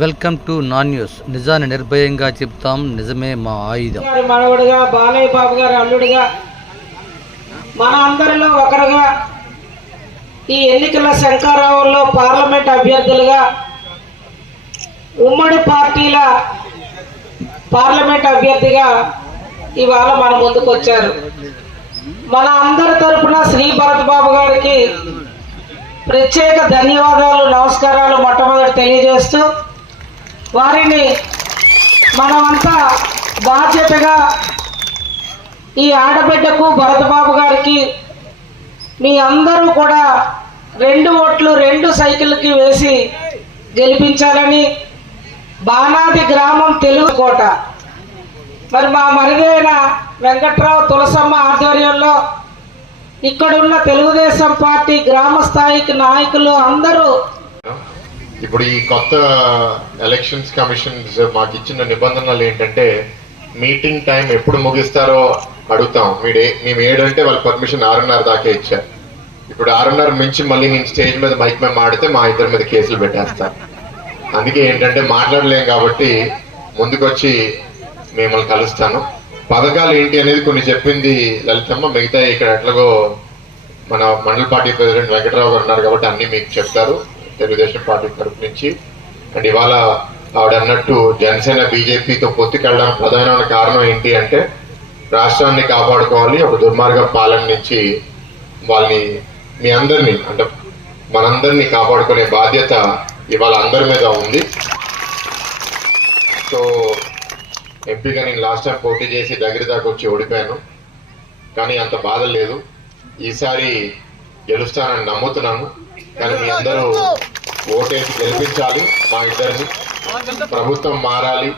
Welcome to non news. నిజాన్ని నిర్భయంగా చెప్తాం. నిజమే మా ఆయుధం. గారి మనవడుగా బాలయ్య బాబు గారి అల్లుడిగా మన అందరిలో ఒకరుగా ఈ ఎన్నికల శంకారావుల్లో పార్లమెంట్ అభ్యర్థులుగా ఉమ్మడి పార్టీల పార్లమెంట్ అభ్యర్థిగా ఇవాళ మన ముందుకు వచ్చారు మన అందరి తరపున శ్రీ భరత్ బాబు గారికి ప్రత్యేక ధన్యవాదాలు నమస్కారాలు మొట్టమొదటి తెలియజేస్తూ వారిని మనమంతా బాధ్యతగా ఈ ఆడబిడ్డకు భరతబాబు గారికి మీ అందరూ కూడా రెండు ఓట్లు రెండు సైకిల్కి వేసి గెలిపించాలని బాణాది గ్రామం తెలుగు కోట. మరి మా మరిదైన వెంకట్రావు తులసమ్మ ఆధ్వర్యంలో ఇక్కడున్న తెలుగుదేశం పార్టీ గ్రామ స్థాయికి నాయకులు అందరూ ఇప్పుడు ఈ కొత్త ఎలక్షన్స్ కమిషన్స్ మాకు ఇచ్చిన నిబంధనలు ఏంటంటే మీటింగ్ టైం ఎప్పుడు ముగిస్తారో అడుగుతాం. మీరు ఏ- మేము ఏడంటే వాళ్ళ పర్మిషన్ ఆరున్నర దాకా ఇచ్చారు. ఇప్పుడు ఆరున్నర మించి మళ్ళీ నేను స్టేజ్ మీద మైక్ మీద మాడితే మా ఇద్దరి మీద కేసులు పెట్టేస్తారు. అందుకే ఏంటంటే మాట్లాడలేం కాబట్టి ముందుకొచ్చి మిమ్మల్ని కలుస్తాను. పథకాలు ఏంటి అనేది కొన్ని చెప్పింది లలితమ్మ మిగతా ఇక్కడ ఎట్లాగో మన మండల పార్టీ ప్రెసిడెంట్ వెంకటరావు గారు ఉన్నారు కాబట్టి అన్ని మీకు చెప్తారు. తెలుగుదేశం పార్టీ తరఫు నుంచి. అండ్ ఇవాళ ఆవిడ అన్నట్టు జనసేన బీజేపీతో పొత్తుకెళ్ళడానికి ప్రధానమైన కారణం ఏంటి అంటే రాష్ట్రాన్ని కాపాడుకోవాలి ఒక దుర్మార్గ పాలన నుంచి వాళ్ళని మీ అందరినీ అంటే మనందరినీ కాపాడుకునే బాధ్యత ఇవాళ అందరి మీద ఉంది. సో ఎంపీగా నేను లాస్ట్ టైం పోటీ చేసి దగ్గర దాకా వచ్చి ఓడిపోయాను. కానీ అంత బాధ లేదు. ఈసారి గెలుస్తానని నమ్ముతున్నాను. కానీ మీ అందరూ ఓటేసి గెలిపించాలి మా ఇద్దరిని. ప్రభుత్వం మారాలి.